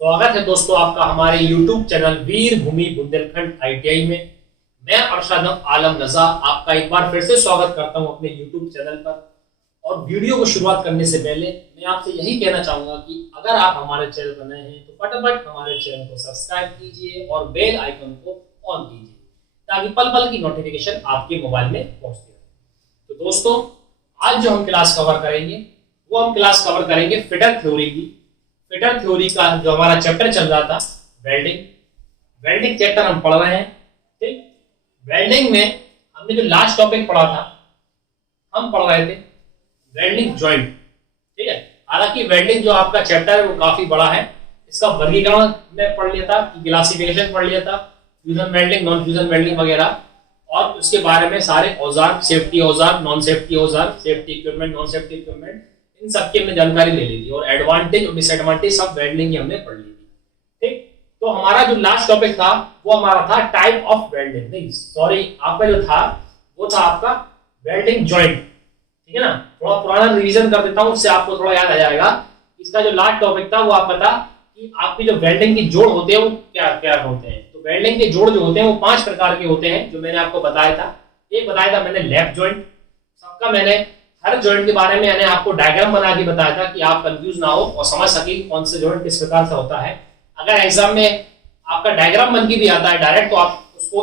स्वागत है दोस्तों आपका हमारे YouTube चैनल वीर भूमि बुंदेलखंड ITI में। मैं अरशद आलम रजा आपका एक बार फिर से स्वागत करता हूं अपने YouTube चैनल पर। और वीडियो को शुरुआत करने से पहले मैं आपसे यही कहना चाहूंगा कि अगर आप हमारे चैनल पर नए हैं तो फटाफट हमारे चैनल को सब्सक्राइब कीजिए और बेल आइकन को ऑन कीजिए ताकि पल पल की नोटिफिकेशन आपके मोबाइल में पहुंचती रहे। तो दोस्तों आज जो हम क्लास कवर करेंगे वो हम क्लास कवर करेंगे फिटर थ्योरी की। फिटर थ्योरी का जो हमारा चैप्टर चल रहा था वेल्डिंग चैप्टर हम पढ़ रहे हैं। ठीक, वेल्डिंग में हमने जो लास्ट टॉपिक पढ़ा था हम पढ़ रहे थे वेल्डिंग जॉइंट। ठीक है, हालांकि वेल्डिंग जो आपका चैप्टर है वो काफी बड़ा है। इसका वर्गीकरण हमने पढ़ लिया था, क्लासिफिकेशन पढ़ लिया था, fusion welding, non fusion welding वगैरह, और उसके बारे में सारे औजार, सेफ्टी औजार, नॉन सेफ्टी औजार, safety equipment, non safety equipment, इन सबकी हमने जानकारी ले ली थी और एडवांटेज और डिसएडवांटेज सब वेल्डिंग की हमने पढ़ ली थी। ठीक, तो हमारा जो लास्ट टॉपिक था वो हमारा था टाइप ऑफ वेल्डिंग, नहीं सॉरी, आपका जो था वो था आपका वेल्डिंग जॉइंट। ठीक है ना, थोड़ा पुराना रिवीजन कर देता हूं, उससे आपको थोड़ा याद आ जाएगा। इसका जो लास्ट टॉपिक था वो आपका था कि आपकी जो वेल्डिंग की जोड़ होते हैं वो क्या क्या होते हैं। तो वेल्डिंग के जोड़ जो होते हैं वो 5 प्रकार के होते हैं जो मैंने आपको बताया था। एक बताया था मैंने लैप जॉइंट, सबका मैंने हर जॉइंट के बारे में मैंने आपको डायग्राम बना के बताया था कि आप कंफ्यूज ना हो और समझ सके कौन से जॉइंट किस प्रकार से होता है। अगर एग्जाम में आपका डायग्राम बन के भी आता है डायरेक्ट तो आप उसको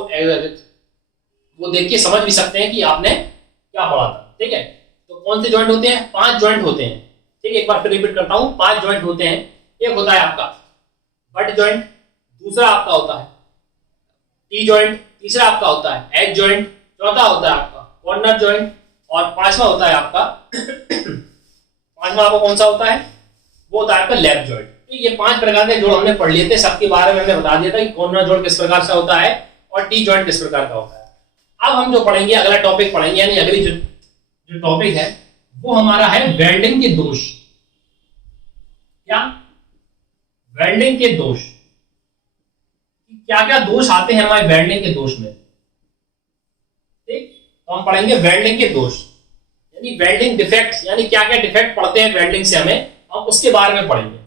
वो देख के समझ भी सकते हैं कि आपने क्या पढ़ा था। ठीक है, तो कौन से जॉइंट होते हैं? 5 जॉइंट होते हैं। ठीक है, एक बार फिर रिपीट करता हूं, 5 जॉइंट होते हैं। एक होता है आपका बट जॉइंट, दूसरा आपका होता है टी जॉइंट, तीसरा आपका होता है एज जॉइंट, चौथा होता है आपका कॉर्नर जॉइंट और पांचवा होता है आपका पांचवा आपका कौन सा होता है? वो होता है आपका लैप जॉइंट। ठीक, ये 5 प्रकार के जोड़ हमने पढ़ लिए थे, सबके बारे में हमने बता दिया था कि कॉर्नर जॉइंट किस प्रकार से होता है और टी जॉइंट किस प्रकार का होता है। अब हम जो पढ़ेंगे अगला टॉपिक पढ़ेंगे, यानी अगली जो टॉपिक है वो हमारा है वेल्डिंग के दोष। क्या? वेल्डिंग के दोष, क्या क्या दोष आते हैं हमारे वेल्डिंग के दोष में। ठीक, तो हम पढ़ेंगे वेल्डिंग के दोष, यानी वेल्डिंग डिफेक्ट्स, यानी क्या क्या डिफेक्ट पड़ते हैं वेल्डिंग से हमें, हम उसके बारे में पढ़ेंगे।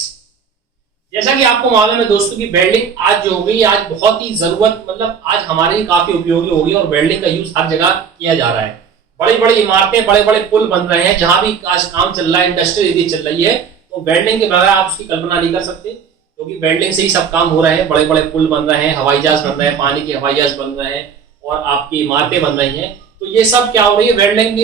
जैसा कि आपको मालूम है दोस्तों कि वेल्डिंग आज जो हो गई, आज बहुत ही जरूरत, मतलब आज हमारे लिए काफी उपयोगी हो गई और वेल्डिंग का यूज हर जगह किया जा रहा है। बड़ी बड़ी इमारतें, बड़े बड़े पुल बन रहे हैं, जहां भी आज काम चल रहा है, इंडस्ट्रियल एरिया चल रही है, तो वेल्डिंग के बगैर आप उसकी कल्पना नहीं कर सकते, क्योंकि वेल्डिंग से ही सब काम हो रहे हैं। बड़े बड़े पुल बन रहे हैं, हवाई जहाज बन रहे हैं, पानी के हवाई जहाज बन रहे हैं और आपकी इमारतें बन रही हैं। तो ये सब क्या हो रही है? वेल्डिंग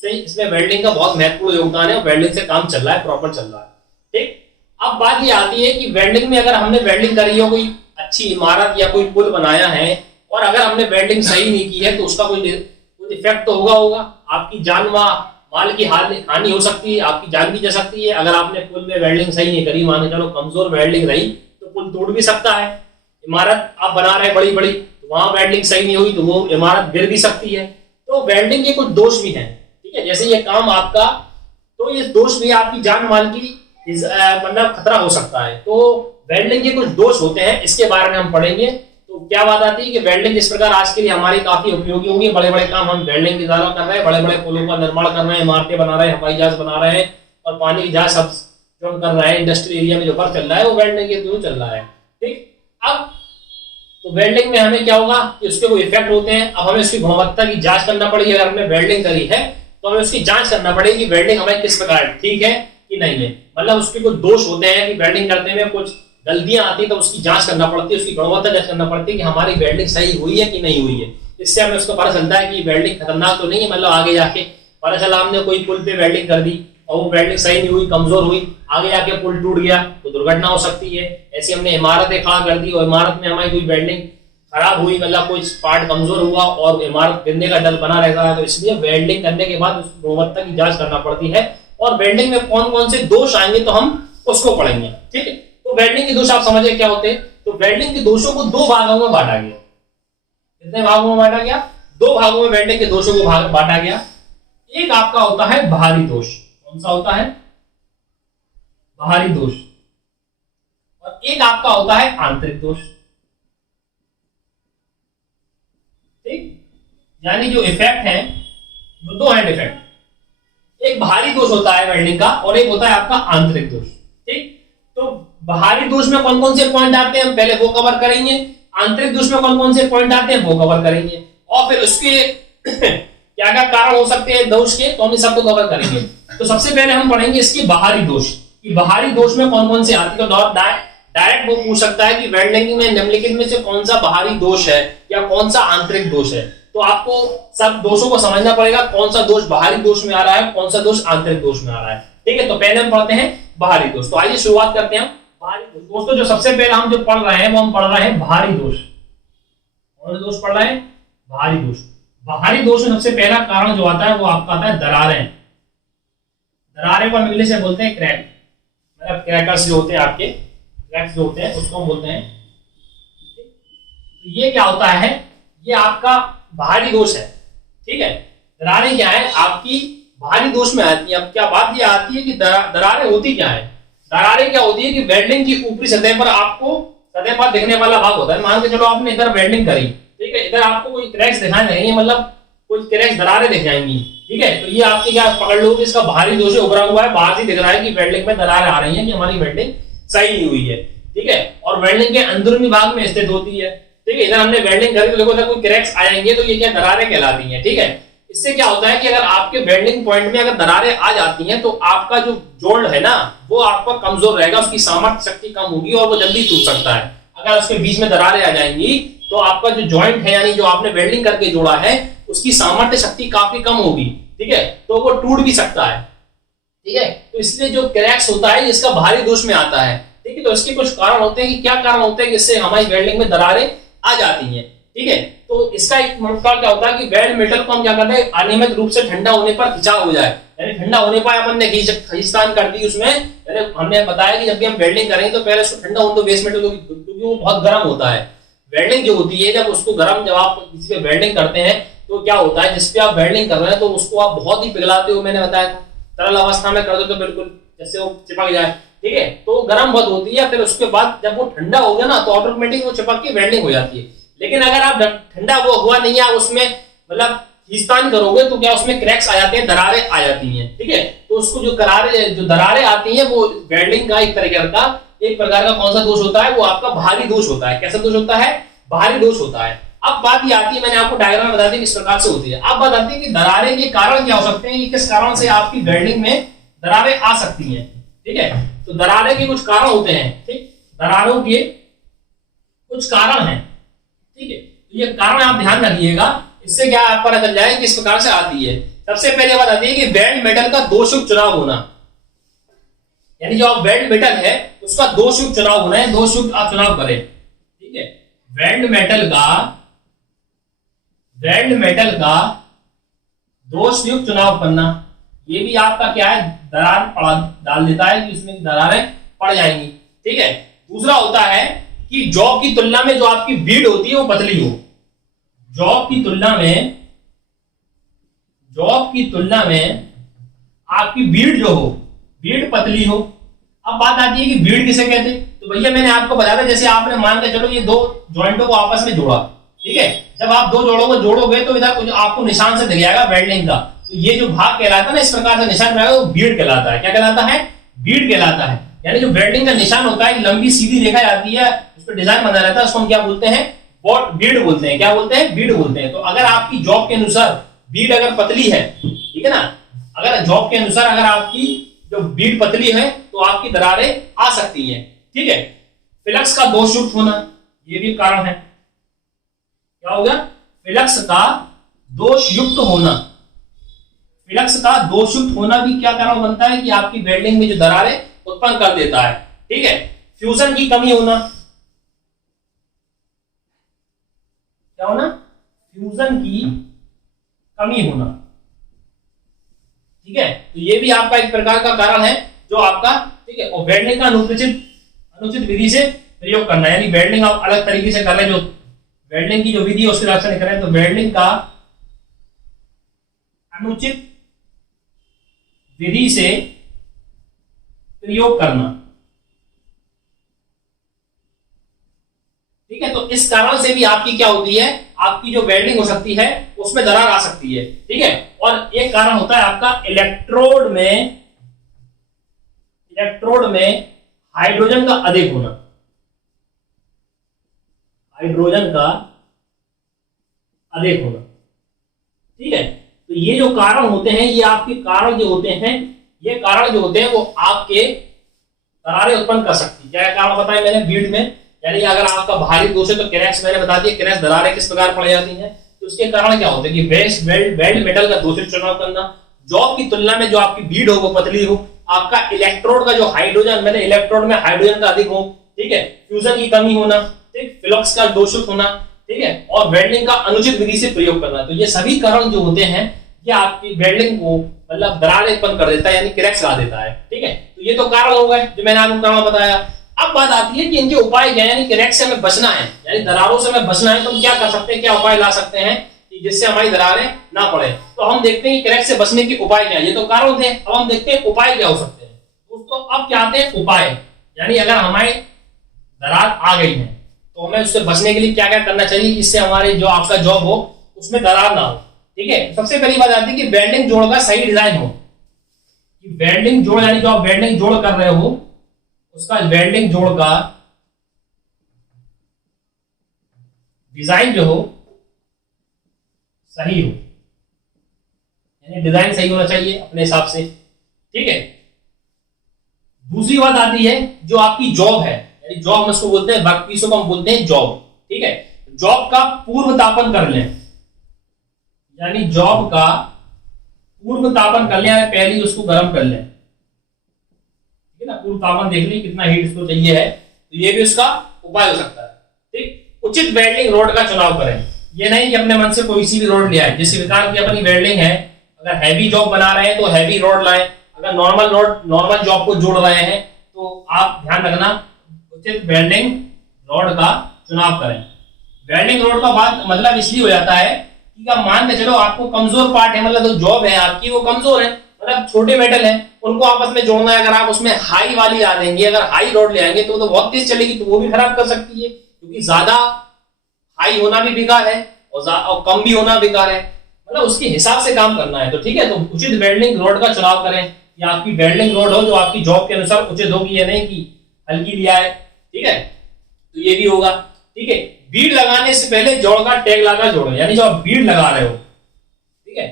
से, इसमें वेल्डिंग का बहुत महत्वपूर्ण योगदान है। वेल्डिंग से काम चल रहा है, प्रॉपर चल रहा है। ठीक, अब बात ये आती है कि वेल्डिंग में अगर हमने वेल्डिंग करी हो, कोई अच्छी इमारत या कोई पुल बनाया है और अगर हमने वेल्डिंग सही नहीं की है तो उसका कोई इफेक्ट तो होगा। आपकी जान माल की हानि हो सकती है, आपकी जान भी जा सकती है। अगर आपने पुल में वेल्डिंग सही नहीं करी, मान के चलो कमजोर वेल्डिंग रही तो पुल टूट भी सकता है। इमारत आप बना रहे बड़ी बड़ी, तो वहां वेल्डिंग सही नहीं हुई तो वो इमारत गिर भी सकती है। तो वेल्डिंग के कुछ दोष भी हैं। ठीक है, जैसे ये काम आपका, तो ये दोष भी आपकी जान माल की मतलब खतरा हो सकता है। तो वेल्डिंग के कुछ दोष होते हैं, इसके बारे में हम पढ़ेंगे। तो क्या बात आती है कि वेल्डिंग इस प्रकार आज के लिए हमारी काफी उपयोगी होगी। बड़े बड़े काम हम वेल्डिंग के द्वारा कर रहे हैं, बड़े बड़े पुलों का निर्माण कर रहे हैं, इमारतें बना रहे हैं, हवाई जहाज बना रहे हैं और पानी की जहाज सब जो हम कर रहे हैं इंडस्ट्रियल एरिया में जो वर्क चल रहा है वो वेल्डिंग के थ्रू चल रहा है। ठीक, अब तो वेल्डिंग में हमें क्या होगा कि उसके कोई इफेक्ट होते हैं। अब हमें उसकी गुणवत्ता की जांच करना पड़ेगी। अगर हमने वेल्डिंग करी है तो हमें उसकी जांच करना पड़ेगी कि वेल्डिंग हमें किस प्रकार ठीक है कि नहीं है। मतलब उसके कुछ दोष होते हैं कि वेल्डिंग करने में कुछ गलतियां आती है, तो उसकी जांच करना पड़ती है, उसकी गुणवत्ता जांच करना पड़ती है कि हमारी वेल्डिंग सही हुई है कि नहीं हुई है। इससे हमें उसको पता चलता है कि वेल्डिंग खतरनाक तो नहीं है। मतलब आगे जाके पता चला हमने कोई पुल पे वेल्डिंग कर दी और वो वेल्डिंग सही नहीं हुई, कमजोर हुई, आगे जाके पुल टूट गया तो दुर्घटना हो सकती है। ऐसी हमने इमारतें खड़ा कर दी और इमारत में हमारी कोई वेल्डिंग खराब हुई, मतलब कोई पार्ट कमजोर हुआ और इमारत गिरने का डर बना रहता है। तो इसलिए वेल्डिंग करने के बाद उस गुणवत्ता की जांच करना पड़ती है और वेल्डिंग में कौन कौन से दोष आएंगे तो हम उसको पढ़ेंगे। ठीक है, तो वेल्डिंग के दोष आप समझे क्या होते हैं। तो वेल्डिंग के दोषों को 2 भागों में बांटा गया। कितने भागों में बांटा गया? 2 भागों में वेल्डिंग के दोषों को बांटा गया। एक आपका होता है बाहरी दोष। कौन सा होता है? बाहरी दोष। और एक आपका होता है आंतरिक दोष। ठीक, यानी जो इफेक्ट है वो 2 हैं इफेक्ट। एक बाहरी दोष होता है वेल्डिंग का और एक होता है आपका आंतरिक दोष। ठीक, तो बाहरी दोष में कौन कौन से पॉइंट आते हैं हम पहले वो कवर करेंगे, आंतरिक दोष में कौन कौन से पॉइंट आते हैं वो कवर करेंगे, और फिर उसके क्या क्या कारण हो सकते हैं दोष के, तो हम इस सबको कवर करेंगे। तो सबसे पहले हम पढ़ेंगे इसके बाहरी दोष कि बाहरी दोष में कौन कौन से आते हैं। तो डायरेक्ट वो पूछ सकता है कि वेल्डिंग में निम्नलिखित में से कौन सा बाहरी दोष है या कौन सा आंतरिक दोष है। तो आपको सब दोषों को समझना पड़ेगा, कौन सा दोष बाहरी दोष में आ रहा है, कौन सा दोष आंतरिक दोष में आ रहा है। ठीक है, तो पहले हम पढ़ते हैं बाहरी दोष। तो आइए शुरुआत करते हैं बाहरी दोष। दोस्तों जो सबसे पहले हम जो पढ़ रहे हैं वो हम पढ़ रहे हैं बाहरी दोष। कौन सा दोष पढ़ रहे हैं? बाहरी दोष। बाहरी दोष में सबसे पहला कारण जो आता है वो आपका आता है दरारें। दरारें को हम इंग्लिश में बोलते हैं क्रैक, मतलब क्रैकर्स जो होते हैं आपके, क्रैक्स जो होते हैं उसको हम बोलते हैं। तो ये क्या होता है? ये आपका बाहरी दोष है। ठीक है, दरारें क्या है? आपकी बाहरी दोष में आती है। अब क्या बात ये आती है कि दरारें होती क्या है? दरारें क्या होती है कि वेल्डिंग की ऊपरी सतह पर आपको सतह पर दिखने वाला भाग होता है। मान के चलो आपने इधर वेल्डिंग करी, ठीक है, इधर आपको कोई क्रैक्स दिखाई नहीं, मतलब कुछ क्रैक्स दरारें दिख जाएंगी। ठीक है, तो ये आपकी क्या पकड़ लो कि इसका बाहरी दोष उभरा हुआ है, बाहर से दिख रहा है कि वेल्डिंग में दरारें आ रही हैं, कि हमारी वेल्डिंग सही नहीं हुई है। ठीक है, और वेल्डिंग के अंदरूनी भाग में स्थित होती है। ठीक है, इधर हमने वेल्डिंग करी तो देखो इधर कोई क्रैक्स आएंगे, तो ये क्या दरारें कहलाती हैं। ठीक है, इससे क्या होता है कि अगर आपके वेल्डिंग पॉइंट में अगर दरारें आ जाती हैं तो आपका जो जोड़ है ना वो आपका कमजोर रहेगा, उसकी सामर्थ्य शक्ति कम होगी और वो जल्दी टूट सकता है। अगर उसके बीच में दरारें आ जाएंगी तो आपका जो जॉइंट है यानी जो आपने वेल्डिंग करके जोड़ा है उसकी सामर्थ्य शक्ति काफी कम होगी। ठीक है, तो वो टूट भी सकता है। ठीक है, तो इसलिए जो क्रैक्स होता है इसका बाहरी दोष में आता है। ठीक है, तो इसके कुछ कारण होते हैं कि क्या कारण होते हैं जिससे हमारी वेल्डिंग में दरारें आ जाती हैं। ठीक है, तो इसका एक मतलब क्या होता है कि वेल्ड मेटल को हम क्या करते हैं, अनियमित रूप से ठंडा होने पर खिंचाव हो जाए, यानी ठंडा होने पर अपन ने खींचतान कर दी उसमें। यानी हमने बताया कि जब भी हम वेल्डिंग करेंगे तो पहले उसको ठंडा होने दो बेस मेटल, क्योंकि वो बहुत गर्म होता है। वेल्डिंग जो होती है जब उसको गर्म, जब आप किसी पे वेल्डिंग करते हैं तो क्या होता है, जिस पे आप वेल्डिंग कर रहे हैं तो उसको आप बहुत ही पिघलाते हो, मैंने बताया तरल अवस्था में कर दो तो बिल्कुल जैसे वो चिपक जाए। ठीक है, तो गर्म बहुत होती है, फिर उसके बाद जब वो ठंडा हो गया ना तो ऑटोमेटिक वो चिपक के वेल्डिंग हो जाती है। लेकिन अगर आप ठंडा वो हुआ नहीं है, उसमें मतलब खींचतान करोगे तो क्या उसमें क्रैक्स आ जाते हैं, दरारें आ जाती हैं। ठीक है, तो उसको जो दरारें आती हैं वो वेल्डिंग का एक प्रकार का कौन सा दोष होता है, वो आपका बाहरी दोष होता है। कैसा दोष होता है? बाहरी दोष होता है। अब बात ये आती है, मैंने आपको डायग्राम में बता दी किस प्रकार से होती है। अब बात आती है कि दरारें के कारण क्या हो सकते हैं, किस कारण से आपकी वेल्डिंग में दरारें आ सकती हैं। ठीक है, तो दरारें के कुछ कारण होते हैं। ठीक, दरारों के कुछ कारण हैं। ठीक है, तो ये कारण आप ध्यान रखिएगा, इससे क्या आप पता चल जाए किस प्रकार से आती है। सबसे पहले बात आती है कि वेल्ड मेटल का दोषयुक्त चुनाव होना, यानी जो आप वेल्ड मेटल है उसका दोषयुक्त चुनाव होना है, दोषयुक्त आप चुनाव करें। ठीक है, वेल्ड मेटल का दोषयुक्त चुनाव करना, ये भी आपका क्या है, दरार डाल देता है कि उसमें दरारें पड़ जाएंगी। ठीक है, दूसरा होता है कि जॉब की तुलना में जो आपकी बीड होती है वो पतली हो। जॉब की तुलना में आपकी बीड जो हो, बीड पतली हो। अब बात आती है कि बीड किसे कहते हैं, तो भैया मैंने आपको बताया जैसे आपने मान के चलो ये दो जॉइंटों को आपस में जोड़ा। ठीक है, जब आप दो जोड़ों को जोड़ोगे तो इधर कुछ आपको निशान से दिख जाएगा वेल्डिंग का, तो ये जो भाग कहलाता है ना, इस प्रकार से निशान रहेगा वो बीड कहलाता है। क्या कहलाता है? बीड कहलाता है। यानी जो वेल्डिंग का निशान होता है, लंबी सीधी रेखा आती है, उस पर डिजाइन बना रहता है, उसको हम क्या बोलते हैं, बीड बोलते हैं। क्या बोलते हैं? बीड बोलते हैं। तो अगर आपकी जॉब के अनुसार बीड अगर पतली है, ठीक है ना, अगर जॉब के अनुसार अगर आपकी जो बीड पतली है तो आपकी दरारें आ सकती हैं। ठीक है, फ्लक्स का दोषयुक्त होना, ये भी कारण है। क्या हो गया? फ्लक्स का दोषयुक्त होना। फ्लक्स का दोषयुक्त होना भी क्या कारण बनता है कि आपकी वेल्डिंग में जो दरारें उत्पन्न कर देता है। ठीक है, फ्यूजन की कमी होना। क्या होना? फ्यूजन की कमी होना। ठीक है, तो ये भी आपका एक प्रकार का कारण है जो आपका, ठीक है, और वेल्डिंग का अनुचित विधि से प्रयोग करना, यानी वेल्डिंग आप अलग तरीके से कर रहे हैं, जो वेल्डिंग की जो विधि है उसके हिसाब से नहीं कर रहे हैं, तो वेल्डिंग का अनुचित विधि से प्रयोग करना। ठीक है, तो इस कारण से भी आपकी क्या होती है, आपकी जो वेल्डिंग हो सकती है उसमें दरार आ सकती है। ठीक है, और एक कारण होता है आपका इलेक्ट्रोड में हाइड्रोजन का अधिक होना, हाइड्रोजन का अधिक होना। ठीक है, तो ये जो कारण होते हैं, ये आपके कारण जो होते हैं, ये कारण जो होते हैं वो आपके दरारें उत्पन्न कर सकती है। क्या कारण बताया मैंने बीड में, यानी अगर आपका भारी दोष है तो क्रैक्स मैंने बता दिया, क्रैक्स दरारें किस प्रकार पड़ जाती हैं। तो उसके कारण क्या होते हैं कि वेल्ड मेटल का दूषित चुनाव करना, जॉब की तुलना में जो आपकी बीड हो वो पतली हो, आपका इलेक्ट्रोड का जो हाइड्रोजन, मैंने इलेक्ट्रोड में हाइड्रोजन का अधिक हो, ठीक है, फ्यूजन की कमी होना, ठीक, फ्लक्स का दोषित होना, ठीक है, और वेल्डिंग का अनुचित विधि से प्रयोग करना। तो ये सभी कारण जो होते हैं ये आपकी वेल्डिंग को मतलब दरारें उत्पन्न कर देता है, यानी क्रैक्स ला देता है। ठीक है, तो ये तो कारण हो गए जो मैंने आपको कारण बताया। अब बात आती है कि इनके उपाय क्या है, यानी क्रैक्स से हमें बचना है, यानी दरारों से हमें बचना है, तो हम क्या कर सकते हैं, क्या उपाय ला सकते हैं कि जिससे हमारी दरारें ना पड़े। तो हम देखते हैं कि क्रैक्स से बचने के उपाय क्या है। ये तो कारण थे, अब हम देखते हैं उपाय क्या हो सकते हैं दोस्तों। अब क्या आते हैं उपाय, यानी अगर हमारी दरार आ गई है तो हमें उससे बचने के लिए क्या क्या करना चाहिए, इससे हमारे जो आपका जॉब हो उसमें दरार ना हो। ठीक है, सबसे पहली बात आती है कि वेल्डिंग जोड़ का सही डिजाइन हो, कि वेल्डिंग जोड़ यानी जो आप वेल्डिंग जोड़ कर रहे हो उसका वेल्डिंग जोड़ का डिजाइन जो हो सही हो, यानी डिजाइन सही होना चाहिए अपने हिसाब से। ठीक है, दूसरी बात आती है जो आपकी जॉब है, यानी जॉब हम उसको बोलते हैं, वर्कपीसों को हम बोलते हैं जॉब। ठीक है, जॉब का पूर्व तापन कर लें, यानी जॉब का पूर्व तापन कर लें, पहले उसको गर्म कर लें। ठीक है ना, पूर्व तापन देख लें कितना हीट इसको चाहिए है, तो ये भी उसका उपाय हो सकता है। ठीक, उचित वेल्डिंग रोड का चुनाव करें, ये नहीं कि अपने मन से कोई सी भी रोड ले आए। जिस प्रकार की अपनी वेल्डिंग है, अगर हैवी जॉब बना रहे हैं तो हैवी रोड लाएं, अगर नॉर्मल जॉब को जोड़ रहे हैं तो आप ध्यान रखना उचित वेल्डिंग रोड का चुनाव करें। वेल्डिंग रोड का बात मतलब इसलिए हो जाता है कि आप मान के चलो आपको कमजोर पार्ट है, मतलब जो जॉब है आपकी वो कमजोर है, मतलब छोटे मेटल है, उनको आपस में जोड़ना है। अगर आप उसमें हाई वाली आ देंगे, अगर हाई रोड ले आएंगे तो बहुत तेज चलेगी, तो वो भी खराब कर सकती है, क्योंकि ज्यादा हाई होना भी बेकार है और कम भी होना बेकार है, मतलब उसके हिसाब से काम करना है। तो ठीक है, तो उचित वेल्डिंग रोड का चुनाव करें, या आपकी वेल्डिंग रोड हो जो आपकी जॉब के अनुसार उचित होगी, या नहीं कि हल्की लिया है। ठीक है, तो ये भी होगा। ठीक है, बीड लगाने से पहले जोड़ का टैग लगा जोड़ो, यानी जो आप बीड लगा रहे हो, ठीक है,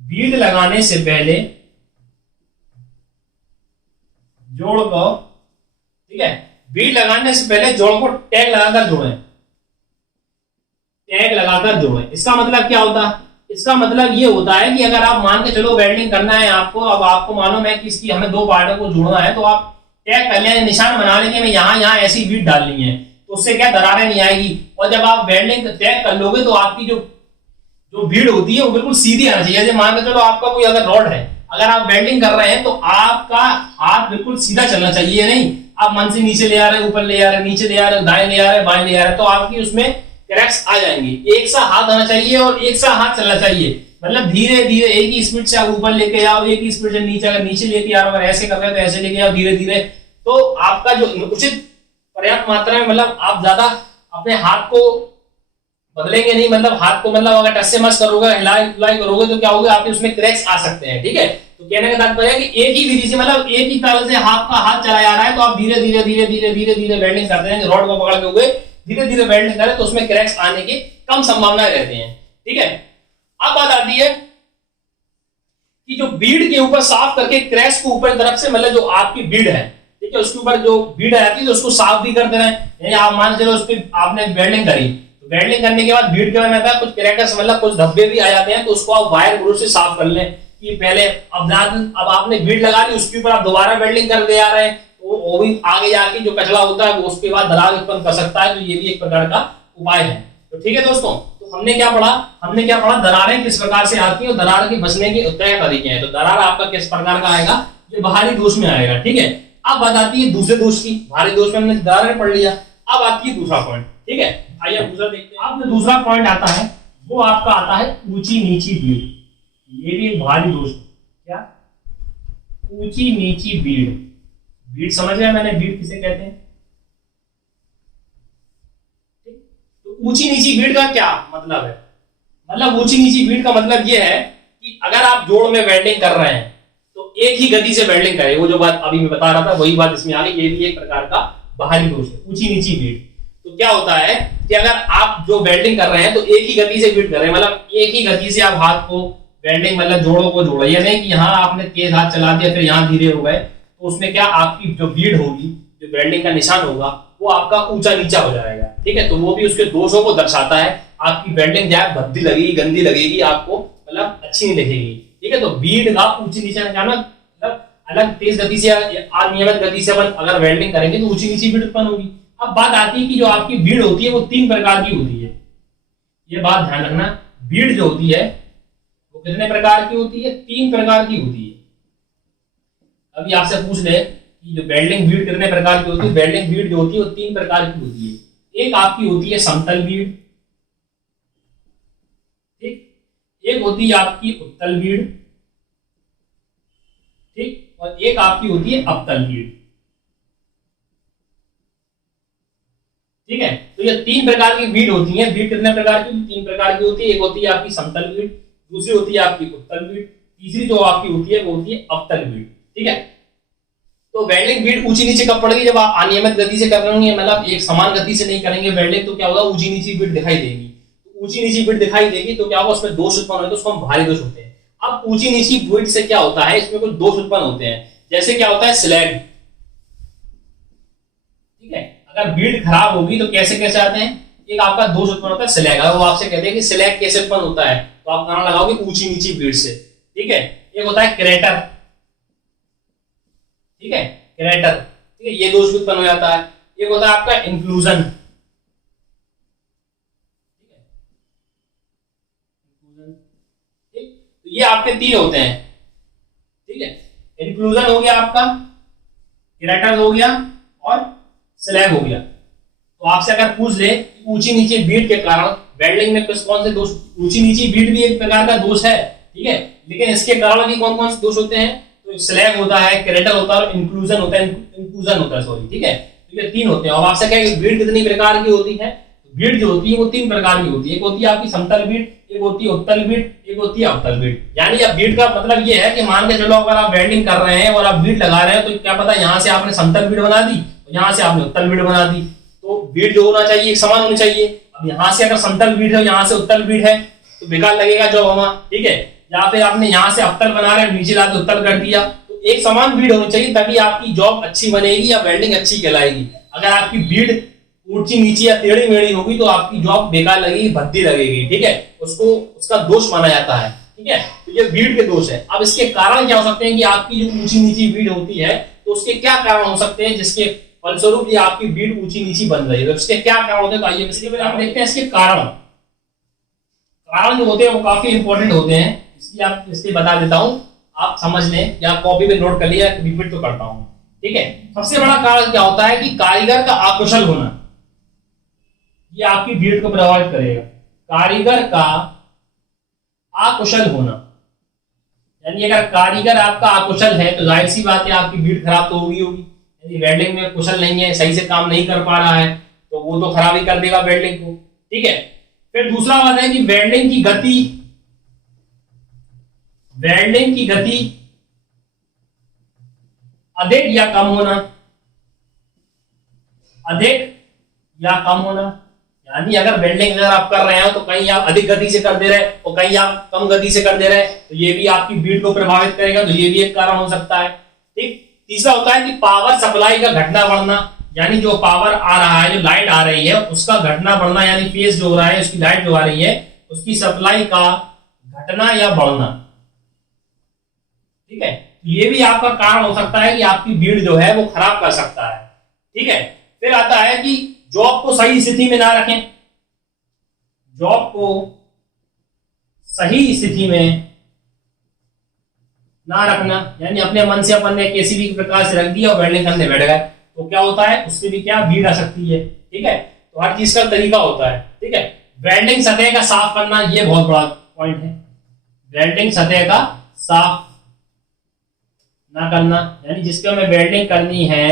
बीड लगाने से पहले जोड़ को, ठीक है, बीड लगाने से पहले जोड़ को टैग लगाकर जोड़ें, टैग लगाकर जोड़ें। इसका मतलब क्या होता है, इसका मतलब ये होता है कि अगर आप मान के चलो वेल्डिंग करना है आपको, अब आपको मालूम है कि इसकी हमें दो पार्टों को जोड़ना है, तो आप टैग कर लें, निशान बना लेंगे, मैं यहाँ ऐसी बीड डालनी है, तो उससे क्या दरारें नहीं आएगी। और जब आप वेल्डिंग टैग कर लोगे तो आपकी जो बीड होती है वो बिल्कुल सीधी आना चाहिए। जैसे मान के चलो आपका कोई अगर रॉड है, अगर आप वेल्डिंग कर रहे हैं तो आपका हाथ बिल्कुल सीधा चलना चाहिए, नहीं आप मन से नीचे ले आ रहे, ऊपर ले आ रहे, नीचे ले आ रहे, दाएं ले आ रहे, बाएं ले आ रहे, तो आपकी उसमें क्रैक्स आ जाएंगे। एक सा हाथ आना चाहिए और एक सा हाथ चलना चाहिए, मतलब धीरे धीरे एक ही स्पीड से आप ऊपर लेके आओ, एक ही स्पीड से नीचे, अगर नीचे लेके आ रहे हो, अगर ऐसे कर रहे हो तो ऐसे लेके आओ धीरे धीरे, तो आपका जो उचित पर्याप्त मात्रा में, मतलब आप ज्यादा अपने हाथ को बदलेंगे नहीं, मतलब हाथ को मतलब अगर टच से मस करोगे, हिलाई करोगे तो क्या होगा, आपके उसमें क्रैक्स आ सकते हैं। ठीक है, तो कहने का तात्पर्य है कि एक ही विधि से, मतलब एक ही तरह से आपका हाथ चला जा रहा है, तो आप धीरे धीरे धीरे धीरे धीरे धीरे वेल्डिंग करते हैं, रॉड को पकड़ के हुए धीरे धीरे वेल्डिंग करें तो उसमें क्रैक्स आने की कम संभावनाएं रहती हैं। ठीक है, अब बात आती है कि जो बीड के ऊपर साफ करके क्रैक्स को ऊपर तरफ से, मतलब जो आपकी बीड है, ठीक है, उसके ऊपर जो बीड आती है तो उसको साफ भी कर देना है। आप मान चलो उस पर आपने वेल्डिंग करी, तो वेल्डिंग करने के बाद बीड के बाद कुछ क्रैकर्स, मतलब कुछ धब्बे भी आ जाते हैं, तो उसको आप वायर ग्रू से साफ कर लें कि पहले अब आपने बीड लगा ली, उसके ऊपर आप दोबारा वेल्डिंग कर दे आ रहे हैं, तो वो भी आगे जाके जो कचरा होता है वो उसके बाद दरार उत्पन्न कर सकता है। तो ये भी एक प्रकार का उपाय है। तो ठीक है दोस्तों, तो हमने क्या पढ़ा, दरारें किस प्रकार से आती हैं और दरार के बचने के तय तरीके हैं। तो दरार आपका किस प्रकार का आएगा, ये बाहरी दोष में आएगा। ठीक है, अब बात आती है दूसरे दोष की। भारी दोष में हमने दरारें पढ़ लिया, अब आती है दूसरा पॉइंट। ठीक है, आइए दूसरा देखते हैं। अब जो दूसरा पॉइंट आता है वो आपका आता है ऊंची नीची बीड। ये भी एक भारी दोष है। क्या, ऊंची नीची बीड। बीड समझ गए मैंने, बीड किसे कहते हैं। तो ऊंची नीची बीड का क्या मतलब है, मतलब ऊंची नीची बीड का मतलब ये है कि अगर आप जोड़ में वेल्डिंग कर रहे हैं तो एक ही गति से वेल्डिंग करे, वो जो बात अभी मैं बता रहा था वही बात इसमें आ गई। ये भी एक प्रकार का बाहरी दोष है, ऊंची नीची बीट। तो क्या होता है कि अगर आप जो वेल्डिंग कर रहे हैं तो एक ही गति से बीट कर रहे हैं, मतलब एक ही गति से आप हाथ को वेल्डिंग मतलब जोड़ों को जोड़ा, ये नहीं कि यहाँ आपने तेज हाथ चला दिया फिर यहाँ धीरे हो गए, तो उसमें क्या आपकी जो बीट होगी, जो वेल्डिंग का निशान होगा वो आपका ऊंचा नीचा हो जाएगा। ठीक है, तो वो भी उसके दोषों को दर्शाता है। आपकी वेल्डिंग जो भद्दी लगेगी, गंदी लगेगी, आपको मतलब अच्छी नहीं लगेगी। ठीक है, तो बीट का ऊंची नीचा निकालना मतलब अलग तेज गति से अनियमित गति से अपन अगर वेल्डिंग करेंगे तो ऊंची नीची बीट उत्पन्न होगी। अब बात आती है कि जो आपकी बीट होती है वो 3 प्रकार की होती है। ये बात ध्यान रखना, बीट जो होती है वो कितने प्रकार की होती है? 3 प्रकार की होती है। अभी आपसे पूछ ले कि जो वेल्डिंग बीट कितने प्रकार की होती है? वेल्डिंग बीट जो होती है वो 3 प्रकार की होती है। एक आपकी होती है समतल बीट, ठीक, एक होती है आपकी उत्तल बीट, ठीक, और एक आपकी होती है अवतल बीट। ठीक है, तो ये 3 प्रकार की बीट होती है। बीट कितने प्रकार की? 3 प्रकार की होती है। एक होती है आपकी समतल बीट, दूसरी होती है आपकी उत्तल बीट, तीसरी जो आपकी होती है वो होती है अवतल बीट। ठीक है, तो वेल्डिंग बीट ऊंची नीचे कब पड़ेगी? जब आप अनियमित गति से कर रहे हैं, मतलब एक समान गति से नहीं करेंगे वेल्डिंग, तो क्या होगा? ऊंची नीची बीट दिखाई देगी। तो ऊंची नीची बीट दिखाई देगी तो क्या होगा? उसमें दोष उत्पन्न होते हैं, उसको हम भारी दोष होते हैं। अब ऊंची नीची बीट से क्या होता है? इसमें कुछ दोष उत्पन्न होते हैं। जैसे क्या होता है? स्लैग। ठीक है, अगर बीट खराब होगी तो कैसे कैसे आते हैं? एक आपका दोष उत्पन्न होता है स्लैग। अगर वो आपसे कहते हैं कि स्लैग कैसे उत्पन्न होता है तो आप कहना लगाओगे ऊंची नीची बीट से। ठीक है, एक होता है क्रेटर। ठीक है, क्रेटर, ठीक है, ये दोष भी उत्पन्न हो जाता है। एक होता है आपका इंक्लूजन। ठीक, तो ये आपके 3 होते हैं। ठीक है, इंक्लूजन हो गया आपका, क्रेटर हो गया और स्लैग हो गया। तो आपसे अगर पूछ ले ऊंची नीची बीट के कारण वेल्डिंग में कौन से दोष? ऊंची नीची बीट भी एक प्रकार का दोष है। ठीक है, लेकिन इसके कारण भी कौन कौन से दोष होते हैं? तो स्लैग होता है, क्रेटर होता है और इंक्लूजन होता है, इंक्लूजन होता है, सॉरी। ठीक है, तो ये 3 होते हैं। और आपसे क्या है बीट कितनी प्रकार की होती है? बीट जो होती है वो 3 प्रकार की होती है। एक होती है आपकी समतल बीट, एक होती है उत्तल बीट, एक होती है अवतल बीट। यानी अब बीट का मतलब ये है कि मान के चलो अगर आप वेल्डिंग कर रहे हैं और आप बीट लगा रहे हैं तो क्या पता यहाँ से आपने समतल बीट बना दी, यहाँ से आपने उत्तल बीट बना दी, तो बीट जो होना चाहिए एक समान होनी चाहिए। अब यहाँ से अगर समतल बीट है, यहाँ से उत्तल बीट है तो बेकार लगेगा जॉब हमारा। ठीक है, या फिर आपने यहाँ से अवतल बना रहे नीचे लाके उत्तल कर दिया, तो एक समान बीट होनी चाहिए तभी आपकी जॉब अच्छी बनेगी या वेल्डिंग अच्छी कहलाएगी। अगर आपकी बीट ऊंची नीची या टेढ़ी मेढ़ी होगी तो आपकी जॉब बेकार लगेगी, भद्दी लगेगी। ठीक है, उसको उसका दोष माना जाता है। ठीक है, तो ये बीट के दोष है। अब इसके कारण क्या हो सकते हैं कि आपकी जो ऊंची नीची बीट होती है तो उसके क्या कारण हो सकते हैं जिसके फलस्वरूप ये आपकी बीट ऊंची नीची बन रही है? उसके क्या कारण होते हैं? तो आइए इसके पहले हम देखते हैं इसके कारण। कारण जो होते हैं वो काफी इंपॉर्टेंट होते हैं, इसलिए आप इसलिए बता देता हूं, आप समझ लें या कॉपी पे नोट कर लिया, रिपीट तो करता हूं। ठीक है, सबसे बड़ा कारण क्या होता है कि कारीगर का अकुशल होना, ये आपकी बीट को प्रभावित करेगा। कारीगर का अकुशल होना, यानी अगर कारीगर आपका अकुशल है तो जाहिर सी बात है आपकी बीट खराब तो होगी। यदि वेल्डिंग में कुशल नहीं है, सही से काम नहीं कर पा रहा है तो वो तो खराब ही कर देगा वेल्डिंग को। ठीक है, फिर दूसरा बात है कि वेल्डिंग की गति, वेल्डिंग की गति अधिक या कम होना, अधिक या कम होना, यानी अगर वेल्डिंग अगर आप कर रहे हो तो कहीं आप अधिक गति से कर दे रहे और कहीं आप कम गति से कर दे रहे तो ये भी आपकी बीट को प्रभावित करेगा, तो ये भी एक कारण हो सकता है। ठीक, तीसरा होता है कि पावर सप्लाई का घटना बढ़ना, यानी जो पावर आ रहा है, जो लाइट आ रही है उसका घटना बढ़ना, यानी फेज जो हो रहा है उसकी लाइट जो आ रही है उसकी सप्लाई का घटना या बढ़ना। ठीक है, ये भी आपका कारण हो सकता है कि आपकी बीट जो है वो खराब कर सकता है। ठीक है, फिर आता है कि जॉब को सही स्थिति में ना रखें, जॉब को सही स्थिति में ना रखना, यानी अपने मन से अपन ने किसी भी प्रकार से रख दिया और वेल्डिंग करने बैठ गए तो क्या होता है उससे भी क्या बीट आ सकती है। ठीक है, तो हर चीज का तरीका होता है। ठीक है, वेल्डिंग सतह का साफ करना ये बहुत बड़ा पॉइंट है। वेल्डिंग सतह का साफ ना करना, यानी जिसपे हमें वेल्डिंग करनी है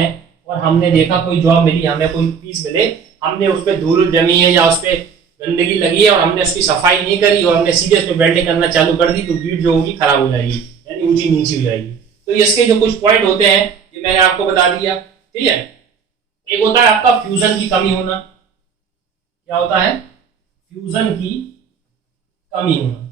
और हमने देखा कोई जॉब मिली, हमें कोई पीस मिले, हमने उस पर धूल जमी है या उस पर गंदगी लगी है और हमने उसकी सफाई नहीं करी और हमने सीधे उस पर वेल्डिंग करना चालू कर दी तो बीट जो होगी खराब हो जाएगी, यानी ऊंची नीची हो जाएगी। तो इसके जो कुछ पॉइंट होते हैं ये मैंने आपको बता दिया, ठीक है। एक होता है आपका फ्यूजन की कमी होना। क्या होता है? फ्यूजन की कमी होना,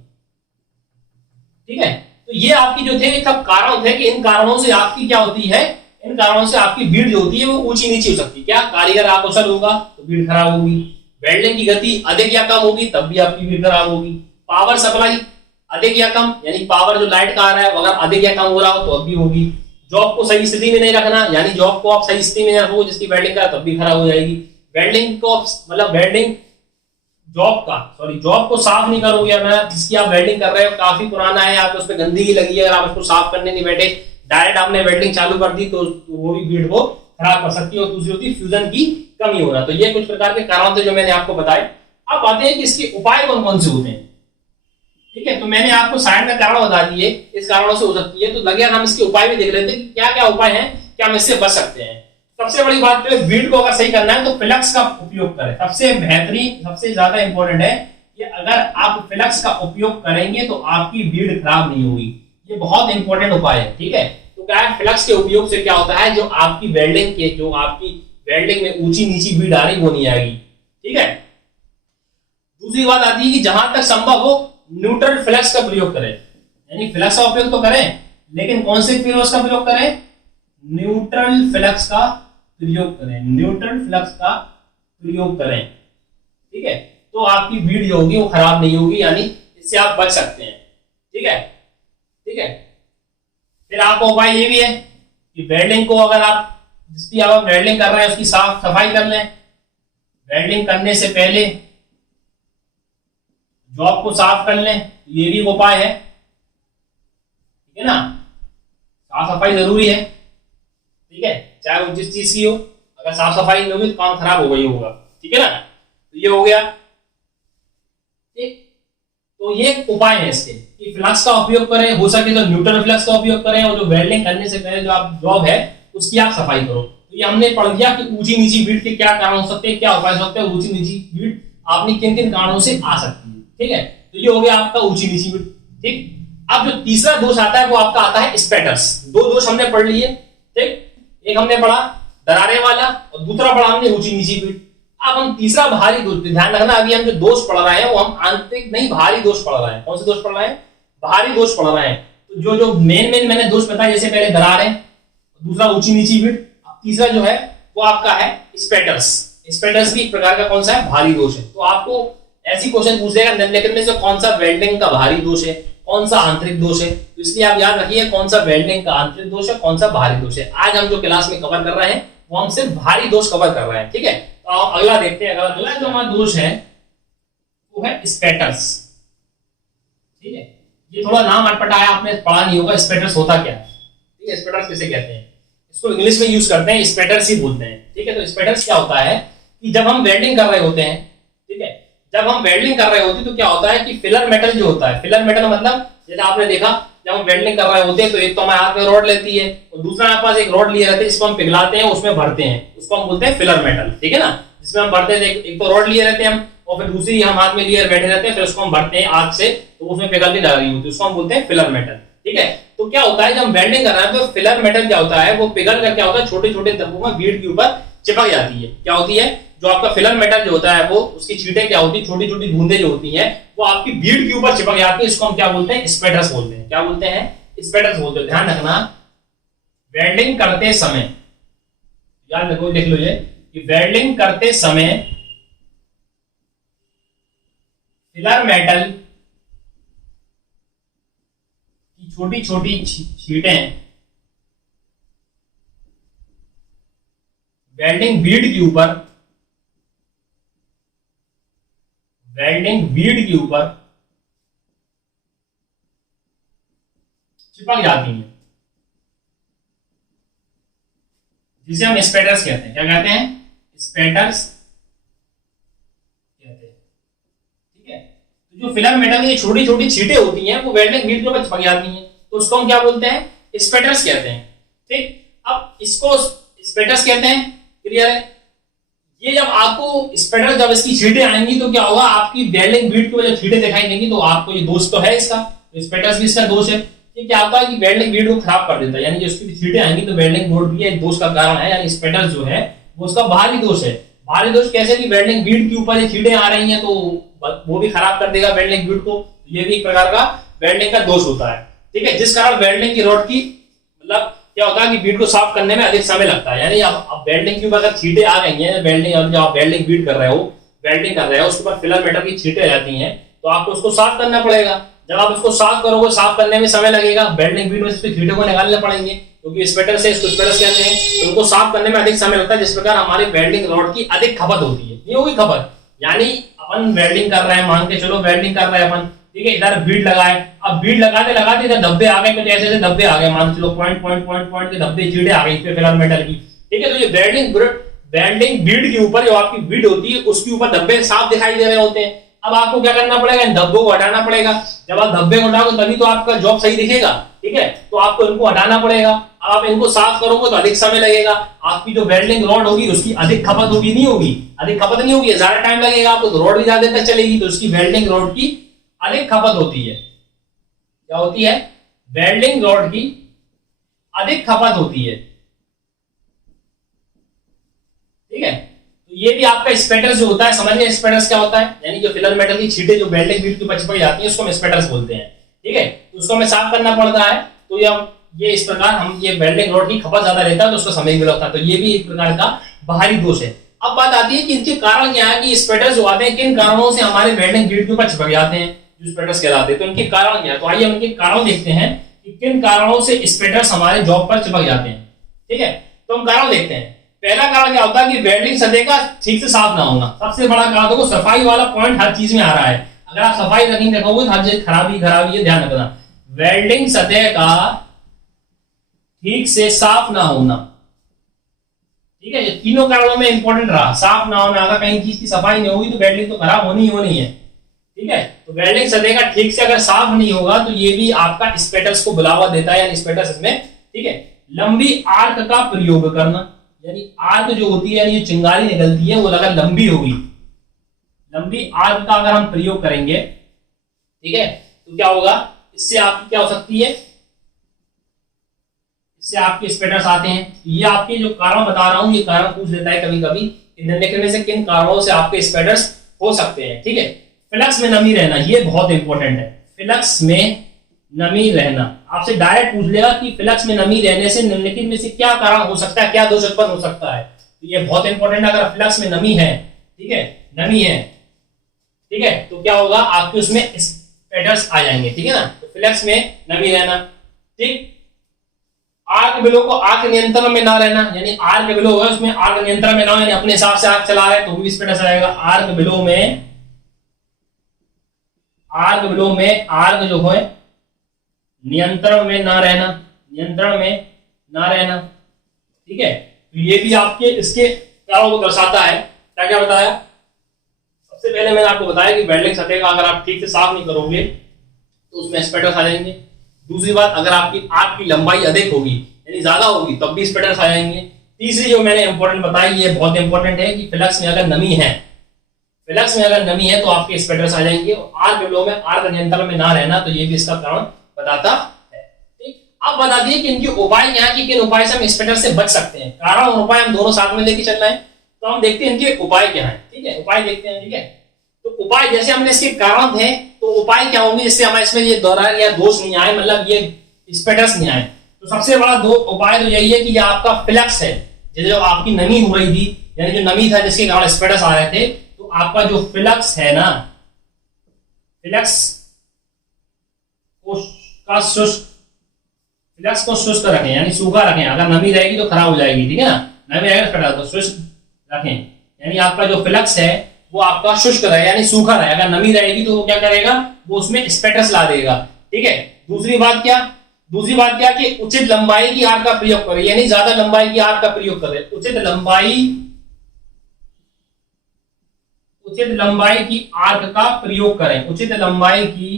ठीक है। तो ये आपकी जो थे सब कारण थे कि इन कारणों से आपकी क्या होती है, इन कारणों से आपकी बीड जो होती है वो ऊंची नीची हो सकती है। क्या? कारीगर अकुशल होगा तो बीड खराब होगी, वेल्डिंग की गति अधिक या कम होगी तब भी आपकी बीड खराब होगी, पावर सप्लाई अधिक या कम यानी पावर जो लाइट का आ रहा है अगर अधिक या कम हो रहा हो तो अब भी होगी, जॉब को सही स्थिति में नहीं रखना यानी जॉब को आप सही स्थिति में नहीं रखोगे जिसकी वेल्डिंग का तब भी खराब हो जाएगी, वेल्डिंग को मतलब वेल्डिंग जॉब को साफ नहीं करोगे या मैं जिसकी आप वेल्डिंग कर रहे हो काफी पुराना है, आप उस पर गंदगी लगी है, अगर आप उसको साफ करने नहीं बैठे डायरेक्ट आपने वेल्डिंग चालू कर दी तो वो भी बीड को खराब कर सकती है। और दूसरी होती है फ्यूजन की कमी होना। तो ये कुछ प्रकार के कारण थे जो मैंने आपको बताए। अब आते हैं कि इसके उपाय कौन कौन से होते हैं, ठीक है। तो मैंने आपको साइड में कारण बता दिए, इस कारणों से हो सकती है, तो लगे हम इसके उपाय भी देख लेते हैं कि क्या क्या उपाय हैं, क्या हम इससे बच सकते हैं। सबसे बड़ी बात तो है बीड को अगर सही करना है तो फ्लक्स का उपयोग करें, सबसे बेहतरीन सबसे ज्यादा इंपॉर्टेंट है कि अगर आप फ्लक्स का उपयोग करेंगे तो आपकी बीड खराब नहीं होगी, ये बहुत इंपॉर्टेंट उपाय है, ठीक है। तो क्या है फ्लक्स के उपयोग से क्या होता है, जो आपकी वेल्डिंग में ऊंची नीची बीड आ रही वो नहीं आएगी, ठीक है। दूसरी बात आती है कि जहां तक संभव हो न्यूट्रल फ्लक्स का प्रयोग करें, यानी फ्लक्स का उपयोग तो करें लेकिन कौन से फ्लक्स का प्रयोग करें, न्यूट्रल फ्लक्स का प्रयोग करें, न्यूट्रल फ्लक्स का प्रयोग करें, ठीक है। तो आपकी बीड जो होगी वो खराब नहीं होगी, यानी इससे आप बच सकते हैं, ठीक है, ठीक है। फिर आपका उपाय ये भी है कि वेल्डिंग को अगर आप जिसकी आप वेल्डिंग कर रहे हैं उसकी साफ सफाई कर लें, वेल्डिंग करने से पहले जॉब को साफ कर लें, ये भी उपाय है, ठीक है ना। साफ सफाई जरूरी है, ठीक है, चाहे वो जिस चीज की हो, अगर साफ सफाई नहीं होगी तो काम खराब होगा ही होगा, ठीक है ना। तो ये हो गया, ठीक। तो ये उपाय है इसके कि फ्लक्स का उपयोग करें, हो सके तो न्यूट्रल फ्लक्स का उपयोग करें, और जो वेल्डिंग करने से पहले जो आप जॉब है उसकी आप सफाई करो। तो ये हमने पढ़ दिया कि ऊंची नीची बीड के क्या कारण हो सकते हैं, क्या उपाय हो सकते हैं, ऊंची नीची बीड आपने किन किन कारणों से आ सकती है, ठीक है। तो ये हो गया आपका ऊंची नीची बीड, ठीक। अब जो तीसरा दोष आता है वो आपका आता है स्पैटर्स। दो दोष हमने पढ़ लिए, ठीक, एक हमने पढ़ा दरारे वाला और दूसरा पढ़ा हमने ऊंची नीची बीड। अब हम तीसरा भारी दोष, ध्यान रखना अभी हम जो दोष पढ़ रहे हैं वो हम आंतरिक नहीं भारी दोष पढ़ रहे हैं। कौन से दोष पढ़ रहे हैं? भारी दोष पढ़ रहे हैं। तो जो जो मेन मैंने दोष बताए, जैसे पहले दरार है, दूसरा ऊंची नीची बीड, तीसरा जो है वो आपका है स्पैटर्स। स्पैटर्स भी एक प्रकार का कौन सा है? भारी दोष है। तो आपको ऐसी क्वेश्चन पूछ देगा निम्नलिखित में से कौन सा वेल्डिंग का भारी दोष है, कौन सा आंतरिक दोष है। तो इसलिए आप याद रखिए कौन सा वेल्डिंग का आंतरिक दोष है, कौन सा भारी दोष है। आज हम जो क्लास में कवर कर रहे हैं वो हम सिर्फ भारी दोष कवर कर रहे हैं, ठीक है। तो आप अगला देखते हैं। अगला जो हमारा दोष है वो है स्पैटर्स, ठीक है। ये थोड़ा नाम अटपटा है, आपने पढ़ा नहीं होगा स्पैटर्स होता क्या है, ठीक है। स्पैटर्स किसे कहते हैं? इसको इंग्लिश में यूज करते हैं, स्पैटर्स ही बोलते हैं, ठीक है। तो स्पैटर्स क्या होता है कि जब हम वेल्डिंग कर रहे होते हैं, ठीक है, जब हम वेल्डिंग कर रहे होते हैं तो क्या होता है कि फिलर मेटल जो होता है, फिलर मेटल मतलब जैसे आपने देखा जब हम वेल्डिंग कर रहे होते हैं तो एक तो हमारे हाथ में रॉड लेती है और दूसरा हमारे पास एक रॉड लिए रहते हैं, इसको हम पिघलाते हैं, उसमें भरते हैं, उसको हम बोलते हैं फिलर मेटल, ठीक है ना। जिसमें हम भरते हैं, एक तो रॉड लिए रहते हैं हम और फिर दूसरी हम हाथ में लिए बैठे रहते हैं, फिर उसको हम भरते हैं आग से, तो उसमें पिघलने जा रही होती है, उसको हम बोलते हैं फिलर मेटल, ठीक है। तो क्या होता है जब हम वेल्डिंग कर रहे हैं तो फिलर मेटल क्या होता है, वो पिघल कर क्या होता है छोटे छोटे धब्बों में बीड के ऊपर चिपक जाती है। क्या होती है? जो आपका फिलर मेटल जो होता है वो उसकी छींटें क्या होती है, छोटी छोटी बूंदें जो होती हैं वो आपकी बीड के ऊपर चिपक जाती है। इसको हम क्या बोलते हैं? स्पैटर्स बोलते हैं। क्या बोलते हैं? स्पैटर्स बोलते हैं। ध्यान रखना वेल्डिंग करते समय, याद रखो, लिख लो ये कि वेल्डिंग करते समय फिलर मेटल की छोटी छोटी छींटें वेल्डिंग बीड के ऊपर चिपक जाती हैं, जिसे हम स्पैटर्स कहते हैं। क्या कहते हैं? स्पैटर्स कहते हैं, ठीक है। तो जो फिलर मेटल की छोटी छोटी छींटें होती हैं वो वेल्डिंग बीड के ऊपर चिपक जाती हैं, तो उसको हम क्या बोलते हैं? स्पैटर्स कहते हैं, ठीक। अब इसको स्पैटर्स कहते हैं, क्लियर है। ये जब आपको स्पैटर जब इसकी छींटें आएंगी तो क्या होगा, आपकी वेल्डिंग बीड की वजह छींटें दिखाई देंगी, तो आपको ये दोष तो है इसका, तो स्पैटर्स भी इसका दोष है। ये क्या होता है कि वेल्डिंग बीड को खराब कर देता है, यानी जो उसकी छींटे आएंगी तो वेल्डिंग बोर्ड भी एक दोष का कारण है, यानी स्पेटर जो है वो उसका बाहरी दोष है। बाहरी दोष कैसे कि वेल्डिंग बीड के ऊपर ये छींटे आ रही हैं तो वो भी खराब कर देगा वेल्डिंग बीड को, ये भी एक प्रकार का वेल्डिंग का दोष होता है। ठीक है, जिस कारण वेल्डिंग की रॉड की मतलब क्या होता है कि बीड को साफ करने में अधिक समय लगता है। यानी अब वेल्डिंग के ऊपर अगर छींटे आ गई हैं, वेल्डिंग जब आप वेल्डिंग बीड कर रहे हो, वेल्डिंग कर रहे हो, उसके ऊपर फिलर मेटल की छींटे जाती हैं तो आपको उसको साफ करना पड़ेगा। जब आप उसको साफ करोगे, साफ करने में समय लगेगा, वेल्डिंग बीड में से छींटे को निकालने पड़ेंगे क्योंकि स्पेटर से इसको स्पेटर कहते हैं, तो उनको साफ करने में अधिक समय लगता है। जिस प्रकार हमारी वेल्डिंग रॉड की अधिक खपत होती है, ये होगी खपत, यानी अपन वेल्डिंग कर रहे हैं, मान के चलो वेल्डिंग कर रहे हैं अपन, ठीक है, इधर बीड लगाए, अब बीड लगाते लगाते इधर धब्बे आ गए, कुछ ऐसे ऐसे धब्बे आ गए, मान चलो पॉइंट पॉइंट पॉइंट पॉइंट के धब्बे छींटे आ गए इस पे फिलर मेटल की। ठीक है, तो ये वेल्डिंग बीड के ऊपर जो आपकी बीड होती है उसके ऊपर धब्बे साफ दिखाई दे रहे होते हैं। अब आपको क्या करना पड़ेगा, इन धब्बों को हटाना पड़ेगा। जब आप धब्बे को हटाओगे तभी तो आपका जॉब सही दिखेगा। ठीक है, तो आपको इनको हटाना पड़ेगा। अब आप इनको साफ करोगे तो अधिक समय लगेगा, आपकी जो वेल्डिंग रॉड होगी उसकी अधिक खपत होगी, नहीं होगी, अधिक खपत नहीं होगी, ज्यादा टाइम लगेगा आपको, तो रॉड भी ज्यादा तक चलेगी, तो उसकी वेल्डिंग रॉड की अधिक खपत होती है। क्या होती है, वेल्डिंग रॉड की अधिक खपत होती है। ठीक है, तो ये भी आपका स्पेटर्स जो होता है, समझ गए स्पेटर्स क्या होता है, यानी जो फिलर मेटल की छींटे जो वेल्डिंग बीड के ऊपर चिपक जाती है उसको हम स्पेटर्स बोलते हैं। ठीक है, तो उसको हमें साफ करना पड़ता है, तो ये इस प्रकार हम ये वेल्डिंग रॉड की खपत ज्यादा रहता है तो उसका समय भी लगता है, तो ये भी एक प्रकार का बाहरी दोष है। अब बात आती है कि इनके कारण क्या है, कि स्पेटर्स जो आते हैं किन कारणों से हमारे वेल्डिंग बीड के ऊपर चिपक जाते हैं, जो स्पेटर्स कहलाते हैं, तो इनके कारण क्या है, तो आइए हम इनके कारण देखते हैं कि किन कारणों से स्पेटर्स हमारे जॉब पर चिपक जाते हैं। ठीक है, तो हम कारण देखते हैं। पहला कारण क्या होता है कि वेल्डिंग सतह का ठीक से साफ ना होना, सबसे बड़ा कारण। देखो सफाई वाला पॉइंट हर चीज में आ रहा है, अगर आप सफाई नहीं रखोगे तो हर चीज खराबी खराबी है, ध्यान रखना। वेल्डिंग सतह का ठीक से साफ ना होना, ठीक है, ये तीनों कारणों में इंपॉर्टेंट रहा। साफ ना होना, अगर कहीं चीज की सफाई नहीं होगी तो वेल्डिंग तो खराब होनी ही होनी है। ठीक है, तो वेल्डिंग सतह का ठीक से अगर साफ नहीं होगा तो ये भी आपका स्पेटर्स को बुलावा देता है, यानी स्पेटर्स इसमें। ठीक है, लंबी आर्क का प्रयोग करना, यानी आर्क जो होती है, यानी जो चिंगारी निकलती है वो अगर लंबी होगी, लंबी आर्क का अगर हम प्रयोग करेंगे, ठीक है, तो क्या होगा, इससे आपकी क्या हो सकती है, इससे आपके स्पेटर्स आते हैं। ये आपके जो कारण बता रहा हूं, ये कारण पूछ लेता है कभी कभी, निम्नलिखित में से किन कारणों से आपके स्पेटर्स हो सकते हैं। ठीक है, फ्लक्स में नमी रहना, ये बहुत इंपॉर्टेंट है। फ्लक्स में नमी रहना, आपसे डायरेक्ट पूछ लेगा कि फ्लक्स में नमी रहने से निम्नलिखित में से क्या कारण हो सकता है, क्या दोष उत्पन्न हो सकता है, तो ये बहुत इंपॉर्टेंट है। अगर फ्लक्स में नमी है, ठीक है, नमी है, ठीक है, तो क्या होगा, आपके उसमें स्पेटर्स आ जाएंगे। ठीक है ना, तो फ्लक्स में नमी रहना। ठीक, आर्क बिलो को आर्क नियंत्रण में ना रहना, यानी आर्क बिलो है उसमें आर्क नियंत्रण में ना हो, यानी अपने हिसाब से आर्क चला रहे तो भी स्पेटर्स आएगा। आर्क बिलो में आर्क जो है नियंत्रण में ना रहना, नियंत्रण में ना रहना। ठीक है, तो ये भी आपके इसके कारणों को दर्शाता है। क्या क्या बताया, सबसे पहले मैंने आपको बताया कि वेल्डिंग सतह का अगर आप ठीक से साफ नहीं करोगे तो उसमें स्पेटर्स आ जाएंगे। दूसरी बात, अगर आपकी आर्क की लंबाई अधिक होगी यानी ज्यादा होगी तब भी स्पेटर्स आ जाएंगे। तीसरी जो मैंने इंपॉर्टेंट बताई, ये बहुत इंपॉर्टेंट है कि फ्लक्स में अगर नमी है, फ्लक्स में अगर नमी है तो आपके स्पेटर्स आ जाएंगे। आर्क बिलो में आर्क नियंत्रण में ना रहना, तो ये भी इसका कारण बताता है। ठीक, अब बता दिए कि इनके उपाय क्या है, कि किन उपाय से हम स्पेटर से बच सकते हैं। कारण और उपाय हम दोनों साथ में लेके चल रहे हैं, तो हम देखते हैं इनके उपाय क्या है। ठीक है, उपाय देखते हैं। ठीक है, तो उपाय जैसे हमने इसके कारण थे, तो उपाय क्या होंगे जिससे हमारे इसमें ये दोहराया या दोष नहीं आए, मतलब ये स्पेटर्स नहीं आए। तो सबसे बड़ा दो उपाय तो यही है कि ये आपका फ्लक्स है, जो आपकी नमी हो रही थी, यानी जो नमी था जिसके कारण स्पेटर्स आ रहे थे, तो आपका जो फ्लक्स है ना, फ्लक्स को शुष्क रखें, यानी सूखा रखें। अगर नमी रहेगी तो खराब हो जाएगी। ठीक है ना, नमी रहेगा तो शुष्क रखें, यानी आपका जो फ्लक्स है वो आपका शुष्क रहे, यानी सूखा रहे। अगर नमी रहेगी तो वो क्या करेगा, वो उसमें स्पेटर्स ला देगा। ठीक है, दूसरी बात क्या कि उचित लंबाई की आर्क का प्रयोग करें, यानी ज्यादा लंबाई की आर्क का प्रयोग करें। उचित लंबाई की आर्क का प्रयोग करें, उचित लंबाई की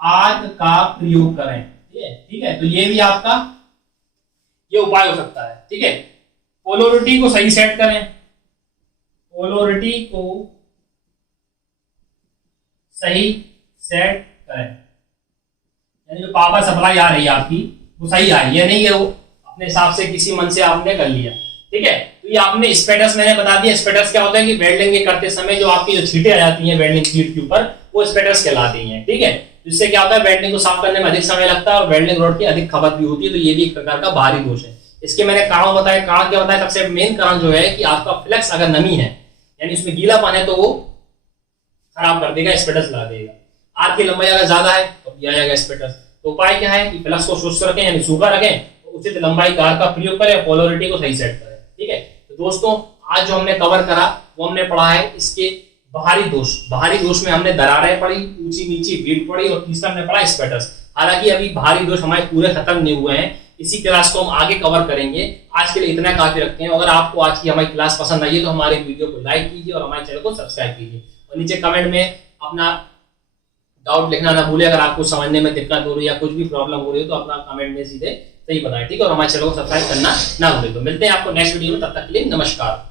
आर्क का प्रयोग करें। ठीक है, तो ये भी आपका ये उपाय हो सकता है। ठीक है, पोलरिटी को सही सेट करें, पोलरिटी को सही सेट करें, यानी जो पावर सप्लाई आ रही है आपकी वो सही आ रही है, नहीं है वो अपने हिसाब से किसी मन से आपने कर लिया। ठीक है, तो ये आपने स्पेटस मैंने बता दिया। स्पेटस क्या होता है कि वेल्डिंग के करते समय जो आपकी जो छींटे आ जाती हैं वेल्डिंग शीट के ऊपर, वो स्पेटस कहलाती हैं। ठीक है, जिससे क्या होता है वेल्डिंग को साफ करने में अधिक समय लगता है और वेल्डिंग रोड की अधिक खपत भी होती है। तो ये भी एक प्रकार का बाहरी दोष है। इसके मैंने कारण बताया। कारण क्या बताया? सबसे मेन कारण जो है कि आपका फ्लेक्स अगर नमी है यानी उसमें गीलापन है तो वो खराब कर देगा, स्पेटस ला देगा। आर्क की लंबाई अगर ज्यादा है तो दिया जाएगा स्पेटस। तो उपाय क्या है कि फ्लक्स को शुष्क रखें यानी सूखा रखें, तो उचित लंबाई का आर्क का प्रयोग करें, पोलैरिटी को सही सेट करें। ठीक है, तो दोस्तों आज जो हमने कवर करा वो हमने पढ़ा है इसके बाहरी दोष। बाहरी दोष में हमने दरारें पढ़ी, ऊंची नीची बीट पढ़ी और तीसरा हमने पढ़ा स्पेटस। हालांकि अभी बाहरी दोष हमारे पूरे खत्म नहीं हुए हैं, इसी क्लास को हम आगे कवर करेंगे। आज के लिए इतना काफी रखते हैं। अगर आपको आज की हमारी क्लास पसंद आई है तो हमारे वीडियो को लाइक कीजिए और हमारे चैनल को सब्सक्राइब कीजिए और नीचे कमेंट में अपना डाउट लिखना ना भूले। अगर आपको समझने में दिक्कत हो रही है या कुछ भी प्रॉब्लम हो रही है तो अपना कमेंट में सीधे सही बताएं। ठीक है, और हमारे चैनल को सब्सक्राइब करना ना भूले। तो मिलते हैं आपको नेक्स्ट वीडियो में, तब तक के लिए नमस्कार।